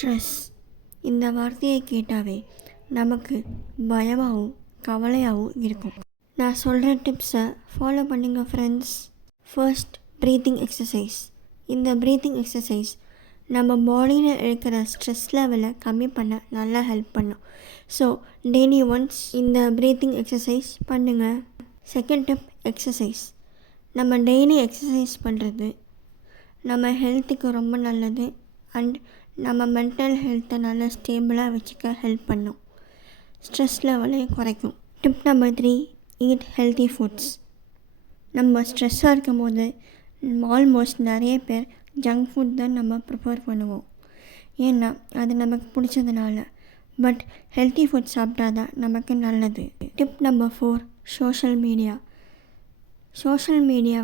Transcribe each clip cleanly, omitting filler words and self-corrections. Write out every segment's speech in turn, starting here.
Stress இந்த வார்த்தையை கேட்டாவே நமக்கு பயமாகவும் கவலையாகவும் இருக்கும். நான் சொல்கிற டிப்ஸை ஃபாலோ பண்ணுங்க ஃப்ரெண்ட்ஸ். First, breathing exercise. இந்த ப்ரீத்திங் எக்ஸசைஸ் நம்ம பாடியில் இருக்கிற ஸ்ட்ரெஸ் லெவலை கம்மி பண்ண நல்லா ஹெல்ப் பண்ணும். ஸோ டெய்லி ஒன்ஸ் இந்த ப்ரீத்திங் எக்ஸசைஸ் பண்ணுங்கள். Second tip, exercise. நம்ம டெய்லி எக்ஸசைஸ் பண்ணுறது நம்ம ஹெல்த்துக்கு ரொம்ப நல்லது அண்ட் நம்ம மென்டல் ஹெல்த்தை நல்லா ஸ்டேபிளாக வச்சுக்க ஹெல்ப் பண்ணும். ஸ்ட்ரெஸ் லெவலையும் குறைக்கும். Tip number 3, eat healthy foods. நம்ம ஸ்ட்ரெஸ்ஸாக இருக்கும் போது ஆல்மோஸ்ட் நிறைய பேர் ஜங்க் ஃபுட் தான் நம்ம ப்ரிஃபர் பண்ணுவோம். ஏன்னா அது நமக்கு பிடிச்சதுனால. பட் ஹெல்த்தி ஃபுட் சாப்பிட்டா தான் நமக்கு நல்லது. Tip number 4, social media. Social media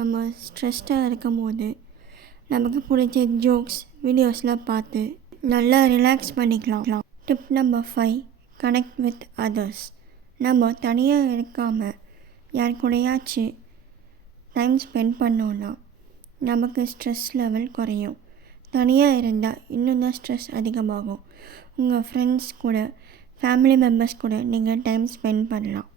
நம்ம ஸ்ட்ரெஸ்டாக இருக்கும் போது நமக்கு பிடிச்ச ஜோக்ஸ் வீடியோஸ்லாம் பார்த்து நல்லா ரிலாக்ஸ் பண்ணிக்கலாம். Tip number 5, connect with others. நம்ம தனியாக இருக்காமல் யார் கூடயாச்சும் டைம் ஸ்பெண்ட் பண்ணோன்னா நமக்கு ஸ்ட்ரெஸ் லெவல் குறையும். தனியாக இருந்தால் இன்னும் தான் ஸ்ட்ரெஸ் அதிகமாகும். உங்கள் ஃப்ரெண்ட்ஸ் கூட, ஃபேமிலி மெம்பர்ஸ் கூட நீங்கள் டைம் ஸ்பெண்ட் பண்ணலாம்.